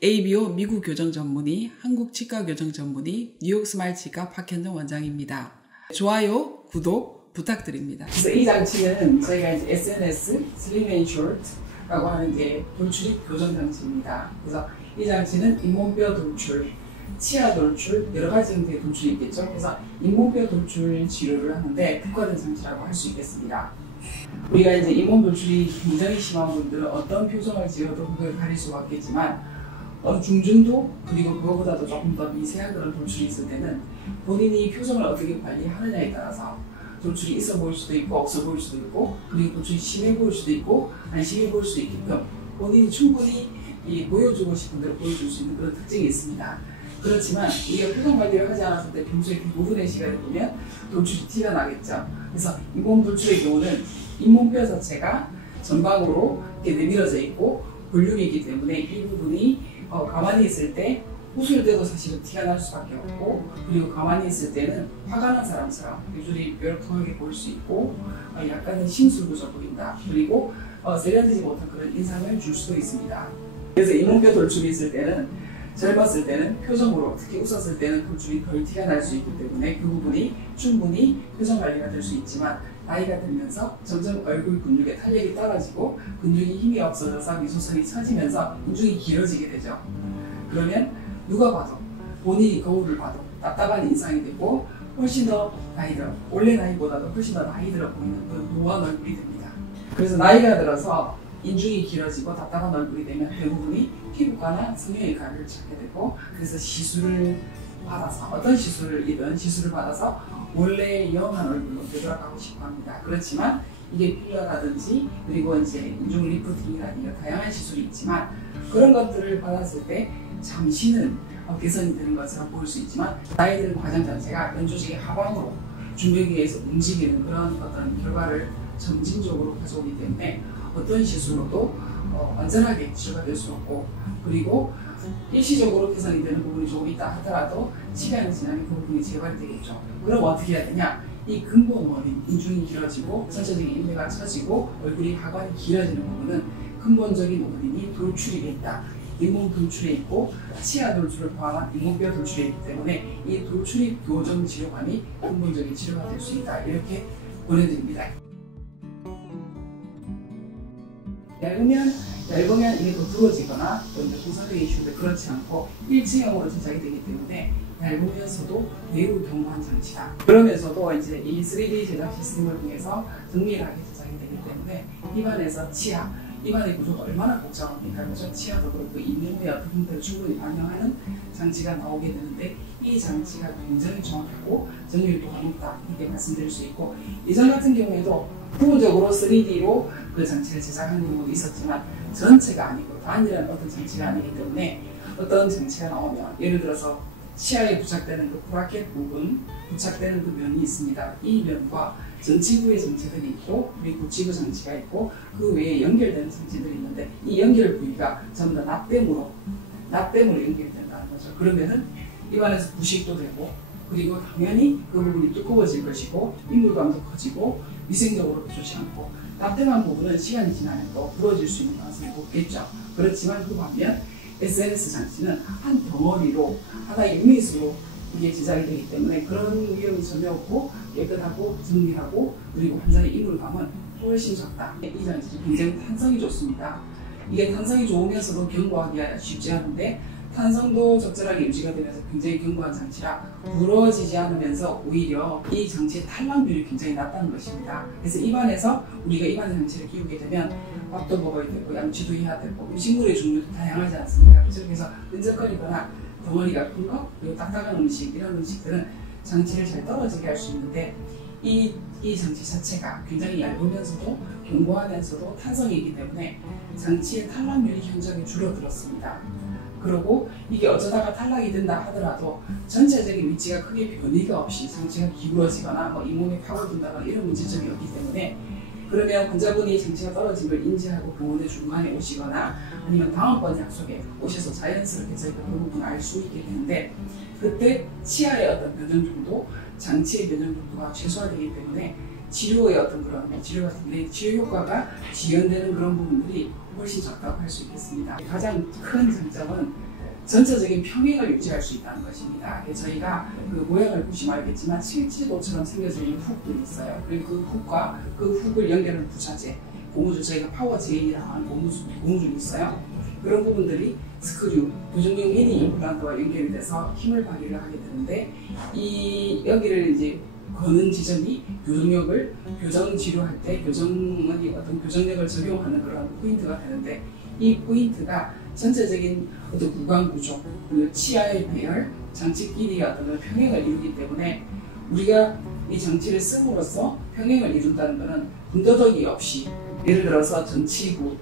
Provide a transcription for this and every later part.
ABO 미국 교정 전문의, 한국 치과 교정 전문의, 뉴욕 스마일 치과 박현정 원장입니다. 좋아요, 구독 부탁드립니다. 그래서 이 장치는 저희가 이제 SNS Slim and Short라고 하는 게 돌출입 교정 장치입니다. 그래서 이 장치는 잇몸뼈 돌출, 치아 돌출, 여러 가지 형태의 돌출이 있겠죠. 그래서 잇몸뼈 돌출 치료를 하는데 특화된 장치라고 할 수 있겠습니다. 우리가 이제 잇몸 돌출이 굉장히 심한 분들은 어떤 표정을 지어도 그걸 가릴 수가 없겠지만 중증도 그리고 그거보다도 조금 더 미세한 그런 돌출이 있을 때는 본인이 표정을 어떻게 관리하느냐에 따라서 돌출이 있어 보일 수도 있고 없어 보일 수도 있고 그리고 돌출이 심해 보일 수도 있고 안 심해 보일 수도 있게끔 본인이 충분히 보여주고 싶은 대로 보여줄 수 있는 그런 특징이 있습니다. 그렇지만 우리가 표정 관리를 하지 않았을 때 평소에 대부분의 시간에 보면 돌출이 티가 나겠죠. 그래서 잇몸 돌출의 경우는 잇몸뼈 자체가 전방으로 이렇게 내밀어져 있고 볼륨이 있기 때문에 이 부분이 가만히 있을 때 웃을 때도 사실은 티가 날 수밖에 없고 그리고 가만히 있을 때는 화가 난 사람처럼 입술이 뾰루통하게 보일 수 있고 약간은 심술구져 보인다. 그리고 세련되지 못한 그런 인상을 줄 수도 있습니다. 그래서 잇몸뼈 돌출이 있을 때는 젊었을 때는 표정으로 특히 웃었을 때는 돌출이 덜 티가 날 수 있기 때문에 그 부분이 충분히 표정 관리가 될 수 있지만 나이가 들면서 점점 얼굴 근육의 탄력이 떨어지고 근육이 힘이 없어져서 미소선이 처지면서 인중이 길어지게 되죠. 그러면 누가 봐도 본인이 거울을 봐도 답답한 인상이 되고 훨씬 더 나이 들어 원래 나이보다도 훨씬 더 나이 들어 보이는 그런 노안 얼굴이 됩니다. 그래서 나이가 들어서 인중이 길어지고 답답한 얼굴이 되면 대부분이 피부과나 성형외과를 찾게 되고 그래서 시술을 받아서 어떤 시술이든 시술을 받아서 원래 영한 얼굴로 되돌아가고 싶어 합니다. 그렇지만 이게 필러라든지 그리고 이제 인중 리프팅이라든가 다양한 시술이 있지만 그런 것들을 받았을 때 잠시는 개선이 되는 것처럼 보일 수 있지만 나이 드는 과정 자체가 연조직의 하방으로 중력위에서 움직이는 그런 어떤 결과를 점진적으로 가져오기 때문에 어떤 시술로도 완전하게 치료가 될 수 없고 그리고 일시적으로 개선이 되는 부분이 조금 있다 하더라도 시간이 지나면 그 부분이 재발이 되겠죠. 그럼 어떻게 해야 되냐? 이 근본 원인, 인중이 길어지고 전체적인 인대가 처지고 얼굴이 하관이 길어지는 부분은 근본적인 원인이 돌출이 있다. 잇몸 돌출에 있고 치아 돌출을 포함한 잇몸뼈 돌출에 있기 때문에 이 돌출입 교정 치료관이 근본적인 치료가 될 수 있다. 이렇게 보내드립니다. 얇으면 이게 더 부러지거나 부사적인 이슈인데 그렇지 않고 일체형으로 제작이 되기 때문에 얇으면서도 매우 견고한 장치다. 그러면서도 이제 이 3D 제작 시스템을 통해서 정밀하게 제작이 되기 때문에 입안에서 치아, 입안의 구조가 얼마나 복잡합니까? 그래서 치아도 그렇고 잇몸의 어떤 형태를 충분히 반영하는 장치가 나오게 되는데 이 장치가 굉장히 정확하고 정밀도가 높다 이렇게 말씀드릴 수 있고 예전 같은 경우에도 부분적으로 3D로 그 장치를 제작하는 경우도 있었지만 전체가 아니고 단일한 어떤 장치가 아니기 때문에 어떤 장치가 나오면 예를 들어서 치아에 부착되는 그 브라켓 부분, 부착되는 그 면이 있습니다. 이 면과 전치부의 장치들이 있고 그리고 고치부 장치가 있고 그 외에 연결되는 장치들이 있는데 이 연결 부위가 전부 다 납땜으로 연결된다는 거죠. 그러면은 입안에서 부식도 되고 그리고 당연히 그 부분이 두꺼워질 것이고 인물감도 커지고 위생적으로도 좋지 않고 납땜한 부분은 시간이 지나면 또 부러질 수 있는 가능성이 높겠죠. 그렇지만 그 반면 SNS 장치는 한 덩어리로 하나의 유닛으로 이게 제작이 되기 때문에 그런 위험이 전혀 없고 깨끗하고 정밀하고 그리고 환자의 인물감은 훨씬 적다. 이 장치는 굉장히 탄성이 좋습니다. 이게 탄성이 좋으면서도 견고하기가 쉽지 않은데 탄성도 적절하게 유지가 되면서 굉장히 견고한 장치라 부러지지 않으면서 오히려 이 장치의 탈락률이 굉장히 낮다는 것입니다. 그래서 입안에서 우리가 입안에 장치를 끼우게 되면 밥도 먹어야 되고 양치도 해야 되고 음식물의 종류도 다양하지 않습니까? 그래서 끈적거리거나 덩어리가 큰 거 그리고 딱딱한 음식 이런 음식들은 장치를 잘 떨어지게 할 수 있는데 이 장치 자체가 굉장히 얇으면서도 견고하면서도 탄성이 있기 때문에 장치의 탈락률이 현저하게 줄어들었습니다. 그리고 이게 어쩌다가 탈락이 된다 하더라도 전체적인 위치가 크게 변이가 없이 장치가 기울어지거나 잇몸이 파고든다거나 이런 문제점이 없기 때문에 그러면 환자분이 장치가 떨어진 걸 인지하고 병원에 중간에 오시거나 아니면 다음번 약속에 오셔서 자연스럽게 저희가 그 부분을 알 수 있게 되는데 그때 치아의 어떤 변형 정도, 장치의 변형 정도가 최소화되기 때문에 치료의 어떤 그런 치료가 굉장히 치료 효과가 지연되는 그런 부분들이 훨씬 적다고 할 수 있겠습니다. 가장 큰 장점은 전체적인 평행을 유지할 수 있다는 것입니다. 저희가 그 모양을 보시면 알겠지만 칠지도처럼 생겨져 있는 훅들이 있어요. 그리고 그 훅과 그 훅을 연결하는 부자재, 고무줄, 저희가 파워제인이라고 하는 고무줄이 있어요. 그런 부분들이 스크류, 교정용 미니 임플란트와 연결이 돼서 힘을 발휘를 하게 되는데, 여기를 이제 거는 지점이 교정력을 교정 치료할 때 교정이 어떤 교정력을 적용하는 그런 포인트가 되는데, 이 포인트가 전체적인 어떤 구강 구조, 그리고 치아의 배열, 장치 길이의 어떤 평행을 이루기 때문에 우리가 이 장치를 씀으로써 평행을 이룬다는 것은 군더더기 없이, 예를 들어서 전치구,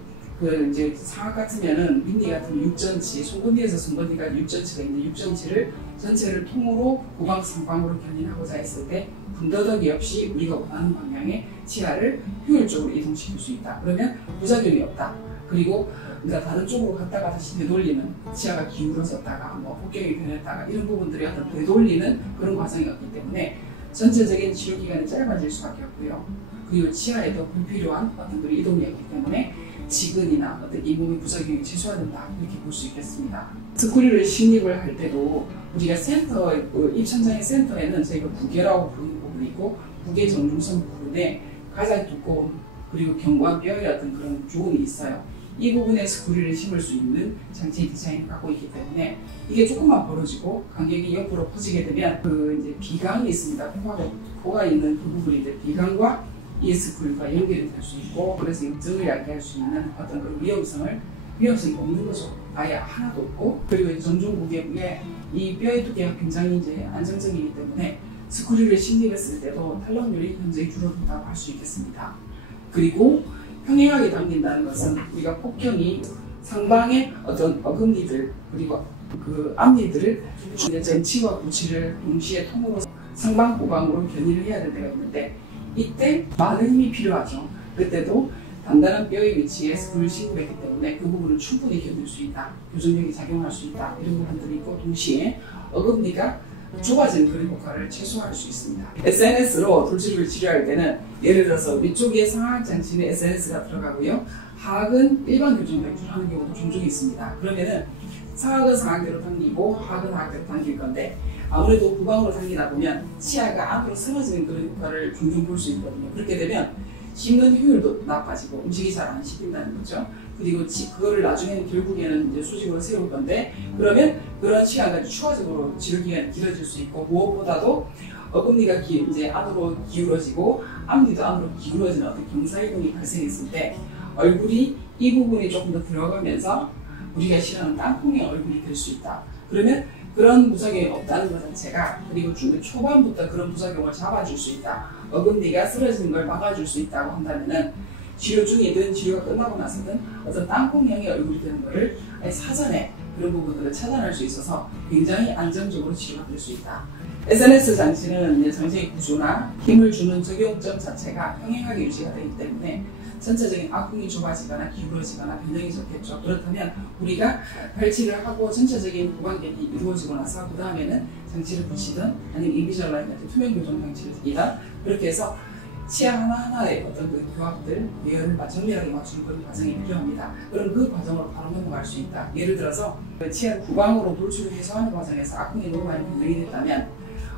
이제 상악 같으면은 윈디 같은 6전치, 송건디에서 송건디까지 6전치가 있는 6전치를 전체를 통으로 고방 상방으로 견인하고자 했을 때 군더더기 없이 우리가 원하는 방향의 치아를 효율적으로 이동시킬 수 있다. 그러면 부작용이 없다. 그리고 그러니까 다른 쪽으로 갔다가 다시 되돌리는, 치아가 기울어졌다가 뭐 폭경이 변했다가 이런 부분들이 어떤 되돌리는 그런 과정이 없기 때문에 전체적인 치료 기간이 짧아질 수밖에 없고요. 그리고 치아에도 불필요한 어떤 그런 이동이 없기 때문에 지근이나 어떤 잇몸의 부작용이 최소화된다, 이렇게 볼 수 있겠습니다. 스크류를 신입을 할 때도 우리가 센터, 입천장의 센터에는 저희가 부계라고 부르는 부분이 있고, 부계 정중선 부분에 가장 두꺼운 그리고 견고한 뼈의 어떤 그런 조음이 있어요. 이 부분에 스크류를 심을 수 있는 장치 디자인을 갖고 있기 때문에 이게 조금만 벌어지고 간격이 옆으로 퍼지게 되면 이제 비강이 있습니다. 코가 있는 그 부분이 이제 비강과 이 스크류가 연결이 될 수 있고, 그래서 염증을 얇게 할 수 있는 어떤 그런 위험성이 없는 거죠. 아예 하나도 없고, 그리고 정중부계부에 이 뼈의 두께가 굉장히 이제 안정적이기 때문에 스크류를 신입했을 때도 탈락률이 굉장히 줄어든다고 할 수 있겠습니다. 그리고 평행하게 당긴다는 것은 우리가 폭경이 상방의 어떤 어금니들, 그리고 그 앞니들을 전치와 구치를 동시에 통으로 상방 고방으로 견인을 해야 될 때가 있는데, 이때 많은 힘이 필요하죠. 그때도 단단한 뼈의 위치에 스크류를 신고했기 때문에 그 부분을 충분히 견딜 수 있다, 교정력이 작용할 수 있다, 이런 부분들이 있고, 동시에 어금니가 좁아지는 그런 효과를 최소화할 수 있습니다. SNS로 돌출을 치료할 때는 예를 들어서 위쪽에 상악 장치는 SNS가 들어가고요, 하악은 일반 교정 백주를 하는 경우도 종종 있습니다. 그러면은 상악은 상악대로 당기고 하악은 하악대로 당길 건데, 아무래도 구강으로 당기다 보면 치아가 안으로 쓰러지는 그런 효과를 종종 볼 수 있거든요. 그렇게 되면 씹는 효율도 나빠지고 음식이 잘 안 씹힌다는 거죠. 그리고 그거를 나중에는 결국에는 이제 수직으로 세울 건데, 그러면 그런 치아가 추가적으로 치료 기간이 길어질 수 있고, 무엇보다도 어금니가 이제 안으로 기울어지고 앞니도 안으로 기울어지는 어떤 경사이동이 발생했을 때 얼굴이 이 부분이 조금 더 들어가면서 우리가 싫어하는 땅콩의 얼굴이 될 수 있다. 그러면 그런 부작용이 없다는 것 자체가, 그리고 초반부터 그런 부작용을 잡아줄 수 있다, 어금니가 쓰러지는 걸 막아줄 수 있다고 한다면은 치료 중이든 치료가 끝나고 나서든 어떤 땅콩형의 얼굴이 되는 것을 사전에 그런 부분들을 차단할 수 있어서 굉장히 안정적으로 치료가 될 수 있다. SNS 장치는 이제 장치의 구조나 힘을 주는 적용점 자체가 평행하게 유지가 되기 때문에 전체적인 악궁이 좁아지거나 기울어지거나 변형이 적겠죠. 그렇다면 우리가 발치를 하고 전체적인 구강개입이 이루어지고 나서 그 다음에는 장치를 붙이든 아니면 인비절라인 같은 투명 교정 장치를 끼든, 그렇게 해서 치아 하나하나의 어떤 그 교합들, 배열을 정밀하게 맞추는 그런 과정이 필요합니다. 그럼 그 과정으로 바로 넘어갈 수 있다. 예를 들어서 치아 구강으로 돌출을 해소하는 과정에서 악궁이 너무 많이 변형이 됐다면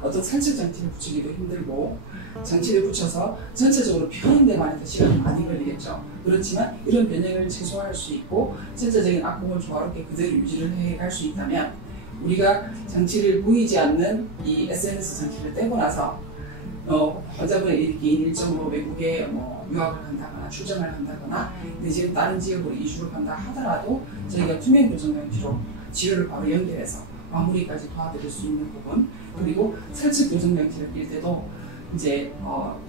어떤 살측 장치를 붙이기도 힘들고, 장치를 붙여서 전체적으로 펴는 데만 해도 시간이 많이 걸리겠죠. 그렇지만 이런 변형을 최소화할 수 있고 전체적인 악궁을 조화롭게 그대로 유지를 해갈 수 있다면, 우리가 장치를 보이지 않는 이 SNS 장치를 떼고 나서 환자분의 개인 일정으로 외국에 유학을 간다거나 출장을 간다거나 내지는 다른 지역으로 이주를 간다 하더라도 저희가 투명 교정 장치로 치료를 바로 연결해서 마무리까지 도와드릴 수 있는 부분, 그리고 설치 교정 장치를 낄 때도 이제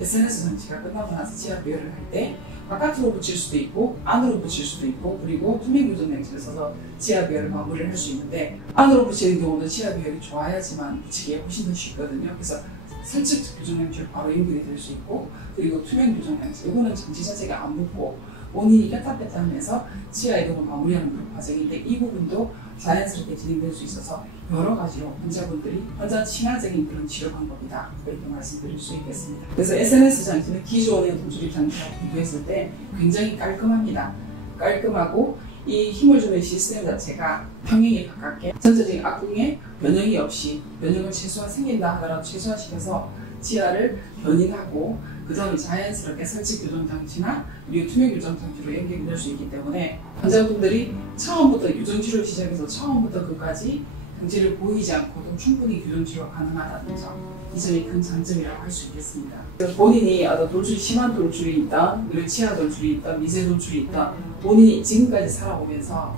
SNS 장치가 끝나고 나서 치아 배열을 할 때 바깥으로 붙일 수도 있고 안으로 붙일 수도 있고, 그리고 투명 교정 장치를 써서 치아 배열을 마무리를 할 수 있는데, 안으로 붙이는 경우는 치아 배열이 좋아야지만 붙이기가 훨씬 더 쉽거든요. 그래서 설치 교정 장치로 바로 연결이 될 수 있고, 그리고 투명 교정 장치, 이거는 장치 자체가 안 붙고 본인이 뺐다 뺐다 하면서 치아 이동을 마무리하는 그런 과정인데, 이 부분도 자연스럽게 진행될 수 있어서 여러 가지로 환자 친화적인 그런 치료 방법이다, 이렇게 말씀드릴 수 있겠습니다. 그래서 SNS 장치는 기존의 돌출입 장치와 비교했을 때 굉장히 깔끔합니다. 깔끔하고 이 힘을 주는 시스템 자체가 평행에 가깝게 전체적인 악궁에 변형이 없이 변형을 최소화 생긴다 하더라도 최소화시켜서 치아를 견인하고 그 다음에 자연스럽게 설치 교정 장치나 그리고 투명 교정 장치로 연결이 될 수 있기 때문에 환자분들이 처음부터 교정 치료 시작해서 처음부터 끝까지 경지를 보이지 않고도 충분히 교정 치료가 가능하다는 점, 이 점이 큰 장점이라고 할 수 있겠습니다. 본인이 어떤 돌출이 심한 돌출이 있다, 그리고 치아 돌출이 있다, 미세 돌출이 있다, 본인이 지금까지 살아오면서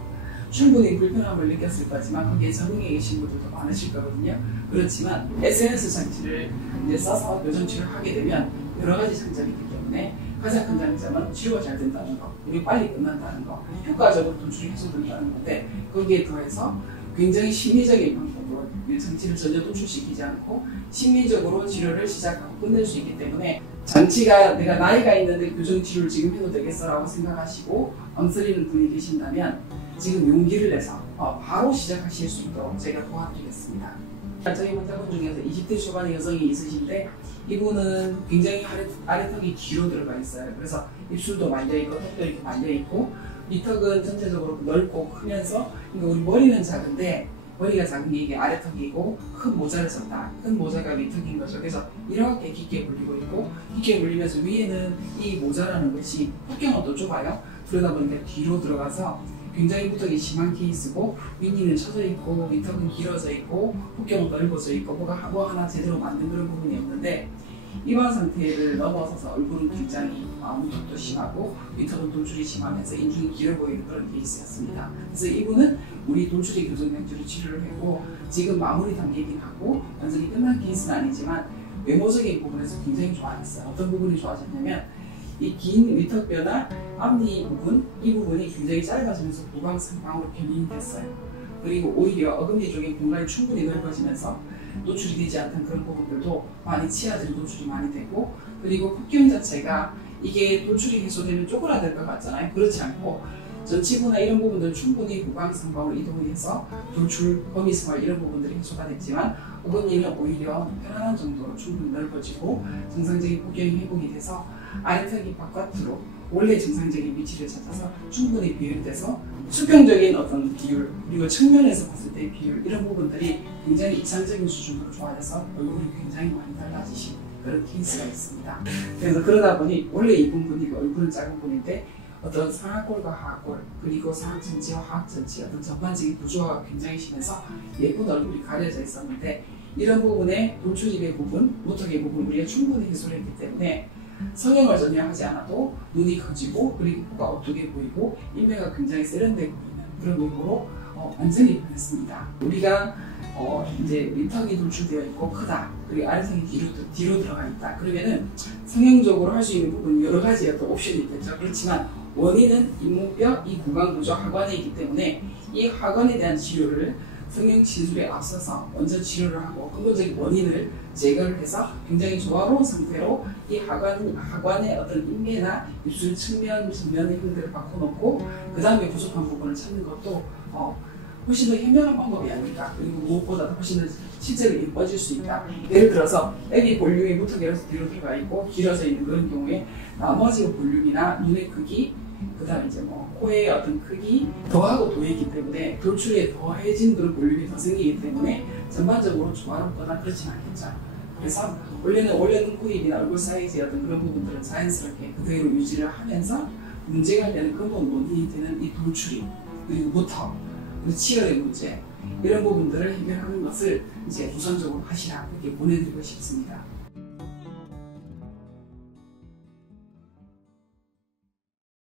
충분히 불편함을 느꼈을 거지만 거기에 적응해 계신 분들도 많으실 거거든요. 그렇지만 SNS 장치를 이제 써서 교정 치료를 하게 되면 여러 가지 장점이 있기 때문에 가장 큰 장점은 치료가 잘 된다는 거, 그리고 빨리 끝난다는 거, 효과적으로 돌출이 해소된다는 건데, 거기에 더해서 굉장히 심리적인 방법으로 장치를 전혀 돌출시키지 않고 심리적으로 치료를 시작하고 끝낼 수 있기 때문에 장치가 내가 나이가 있는데 교정 치료를 지금 해도 되겠어라고 생각하시고 망설이는 분이 계신다면 지금 용기를 내서 바로 시작하실 수 있도록 제가 도와드리겠습니다. 저희 환자분 중에서 20대 초반의 여성이 있으신데 이분은 굉장히 아래턱이 뒤로 들어가 있어요. 그래서 입술도 말려있고 턱도 이렇게 말려있고 밑턱은 전체적으로 넓고 크면서 우리 머리는 작은데 머리가 작은 게 이게 아래턱이고 큰 모자를 썼다. 큰 모자가 밑턱인 거죠. 그래서 이렇게 깊게 물리고 있고 깊게 물리면서 위에는 이 모자라는 것이 폭경은 또 좁아요. 그러다 보니까 뒤로 들어가서 굉장히 무턱이 심한 케이스고 윗니는 쳐져 있고 밑턱은 길어져 있고 폭경은 넓어져 있고 뭐 하나 제대로 만든 그런 부분이 없는데 이런 상태를 넘어서서 얼굴은 굉장히 무턱도 심하고 밑턱은 돌출이 심하면서 인중이 길어 보이는 그런 케이스였습니다. 그래서 이분은 우리 돌출이 교정 장치로 치료를 했고 지금 마무리 단계이긴 하고 완전히 끝난 케이스는 아니지만 외모적인 부분에서 굉장히 좋아졌어요. 어떤 부분이 좋아졌냐면 이 긴 위턱뼈나 앞니 부분, 이 부분이 굉장히 짧아지면서 무광 상방으로 변형이 됐어요. 그리고 오히려 어금니 쪽에 공간이 충분히 넓어지면서 노출이 되지 않던 그런 부분들도 많이 치아들이 노출이 많이 되고, 그리고 폭경 자체가 이게 노출이 해소되면 쪼그라들 것 같잖아요. 그렇지 않고 전치부나 이런 부분들 충분히 무광 상방으로 이동해서 돌출, 범위생활 이런 부분들이 해소가 됐지만 어금니는 오히려 편안한 정도로 충분히 넓어지고 정상적인 폭경이 회복이 돼서 아래턱이 바깥으로 원래 정상적인 위치를 찾아서 충분히 비율돼서 수평적인 어떤 비율 그리고 측면에서 봤을 때 비율 이런 부분들이 굉장히 이상적인 수준으로 좋아져서 얼굴이 굉장히 많이 달라지신 그런 케이스가 있습니다. 그래서 그러다 보니 원래 이쁜 분이고 얼굴은 작은 분인데 어떤 상하골과 하하골 그리고 상하전치와 하하전치 어떤 전반적인 구조화가 굉장히 심해서 예쁜 얼굴이 가려져 있었는데 이런 부분에 돌출입의 부분, 무턱의 부분 우리가 충분히 해소를 했기 때문에 성형을 전혀 하지 않아도 눈이 커지고 그리고 코가 어두게 보이고 인매가 굉장히 세련돼 보이는 그런 외모로 완전히 변했습니다. 우리가 이제 밑턱이 돌출되어 있고 크다 그리고 아래턱이 뒤로 들어가 있다 그러면은 성형적으로 할 수 있는 부분이 여러 가지 어떤 옵션이 있겠죠. 그렇지만 원인은 잇몸뼈 이 구강구조 하관에 있기 때문에 이 하관에 대한 치료를 성형 시술에 앞서서 먼저 치료를 하고 근본적인 원인을 제거를 해서 굉장히 조화로운 상태로 이 하관의 어떤 인매나 입술 측면의 형태를 바꿔놓고 그 다음에 부족한 부분을 찾는 것도 훨씬 더 현명한 방법이 아닐까. 그리고 무엇보다도 훨씬 더 실제로 예뻐질 수 있다. 예를 들어서 애기 볼륨이 무턱이라서 뒤로 들어가 있고 길어져 있는 그런 경우에 나머지 볼륨이나 눈의 크기 그 다음에 이제 코의 어떤 크기 더하고 더했기 때문에 돌출에 더해진 그런 볼륨이 더 생기기 때문에 전반적으로 조화롭거나 그렇진 않겠죠. 그래서 원래는 코입이나 얼굴 사이즈의 어떤 그런 부분들은 자연스럽게 그대로 유지를 하면서 문제가 되는 근본 원인이 되는 이 돌출이 그리고 무턱 그리고 치열의 문제 이런 부분들을 해결하는 것을 이제 우선적으로 하시라 이렇게 보내드리고 싶습니다.